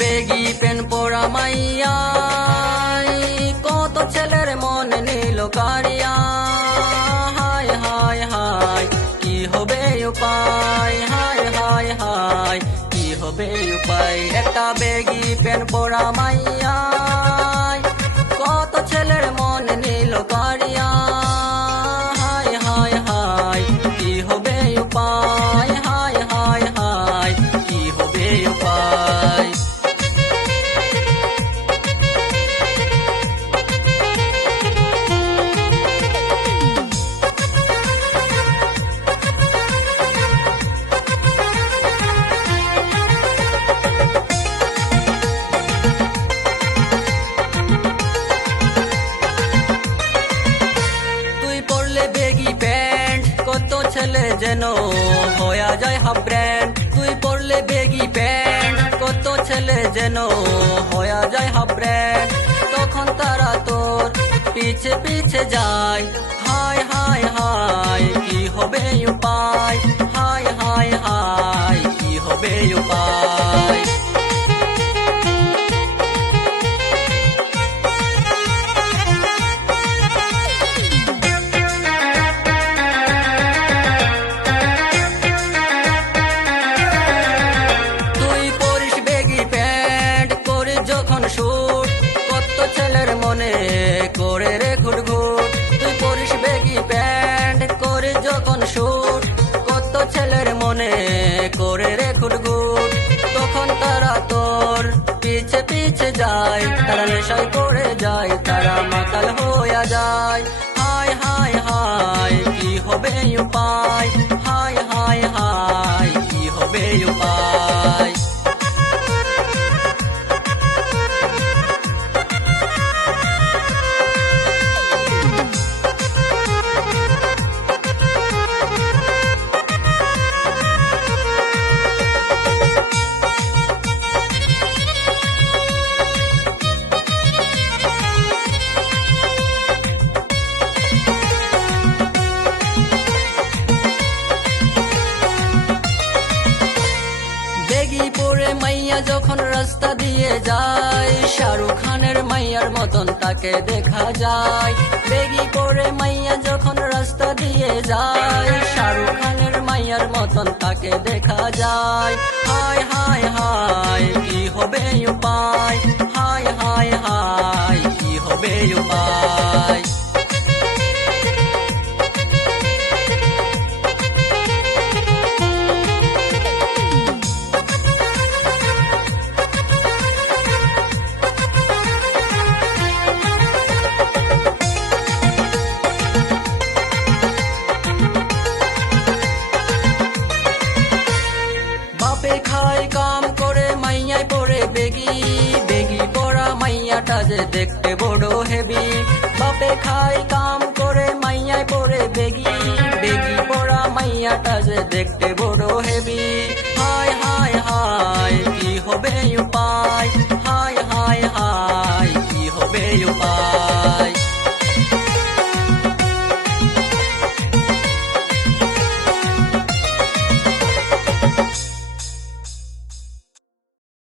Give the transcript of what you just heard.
Baggy pen পরা মাইয়া কত ছেলের মন নিল কারিয়া। হায় হায় হায় কি হবে উপায়, হায় হায় হায় কি হবে উপায়। একটা বেগি পেন পরা মাইয়া কত ছেলের মন নিল কারিয়া। হায় হায় হায় কি হবে উপায়, হায় হায় হায় কি হবে উপায়। বেগি প্যান্ট কত ছেলে যেন হয়ে যায় হাফ ব্র্যান্ড। তুই পরলে বেগি প্যান্ট কত ছেলে যেন হয়ে যায় হাফ ব্র্যান্ড। তখন তারা তোর পিছে পিছে যায়। হায় হায় হায় কি হবে উপায়, হায় হায় হায় কি হবে উপায়। কত ছেলের মনে করে রে ঘুটঘুট। তুই পরিস বেগি প্যান্ট করে যখন শুট, কত ছেলের মনে করে রে ঘুটঘুট। তখন তারা তোর পিছে পিছে যায়, তারা নেশায় পড়ে যায়, তারা মাতাল হয়ে যায়। হায় হায় হায় কি হবে উপায়, হায় হায় হায় কি হবে উপায়। বেগি পরে মাইয়া যখন রাস্তা দিয়ে যায়, শাহরুখ খানের মাইয়ার মতন তাকে দেখা যায়। বেগি পরে মাইয়া যখন রাস্তা দিয়ে যায়, শাহরুখ খানের মাইয়ার মতন তাকে দেখা যায়। হায় হায় হায় কি হবে উপায়, হায় হায় হায় কি হবে উপায়। বাপে খায় কাম করে মাইয়ায় পরে বেগি, বেগি পরা মাইয়াটা যে দেখতে বড় হেভি। বাপে খায় কাম করে মাইয়ায় পরে বেগি, বেগি পরা মাইয়াটা যে দেখতে বড় হেভি। হায় হায় হায় কি হবে উপায়, হায় হায় হায় কি হবে উপায়।